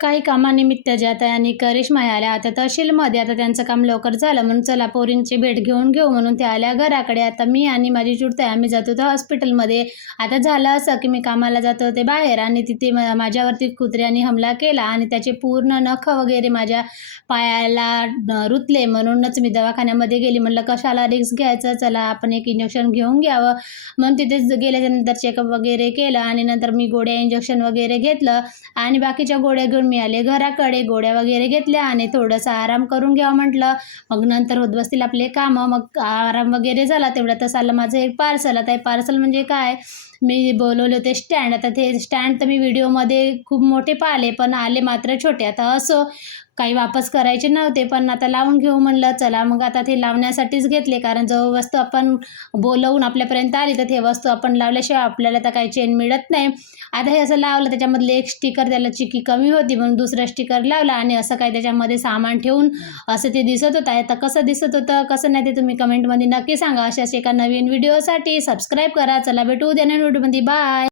काही कामानिमित्त जात आहे आणि करिश्मा या आल्या आता तहसीलमध्ये. आता त्यांचं काम लवकर झालं म्हणून चला पोरींची भेट घेऊन घेऊ म्हणून त्या आल्या घराकडे. आता मी आणि माझी चुलती आम्ही जात होतो हॉस्पिटलमध्ये. आता झालं असं की मी कामाला जात होते बाहेर आणि तिथे माझ्यावरती कुत्र्याने हमला केला आणि त्याचे पूर्ण नखं वगैरे माझ्या पायाला रुतले. म्हणूनच मी दवाखान्यामध्ये गेली. म्हणलं कशाला रिस्क घ्यायचं, चला आपण एक इंजेक्शन घेऊन घ्यावं. म्हणून तिथेच गेल्याच्यानंतर चेकअप वगैरे केलं आणि नंतर मी गोळ्या इंजेक्शन वगैरे घेतलं आणि बाकीच्या गोळ्या घेऊन मी आले घराकडे. गोळ्या वगैरे घेतल्या आणि थोडंसं आराम करून घ्यावं म्हटलं. मग नंतर होत बसतील आपले कामं. मग आराम वगैरे झाला तेवढ्यातच आलं माझं एक पार्सल. आता हे पार्सल म्हणजे काय, मी बोलवले होते स्टँड. आता ते स्टँड तर मी व्हिडिओमध्ये खूप मोठे पाहिले पण आले मात्र छोटे. आता असो, काही वापस करायचे नव्हते पण आता लावून घेऊ म्हणलं चला. मग आता ते लावण्यासाठीच घेतले, कारण जो वस्तू आपण बोलवून आपल्यापर्यंत आली तर ते वस्तू आपण लावल्याशिवाय आपल्याला तर काही चेन मिळत नाही. आता हे असं लावलं, त्याच्यामधले एक स्टिकर त्याला चिकी कमी होती म्हणून दुसरा स्टिकर लावला आणि असं काय त्याच्यामध्ये सामान ठेवून असं ते दिसत होतं. आता कसं दिसत होतं कसं नाही ते तुम्ही कमेंटमध्ये नक्की सांगा. अशाच एका नवीन व्हिडिओसाठी सबस्क्राईब करा. चला भेटू उद्या नवीन व्हिडिओमध्ये. बाय.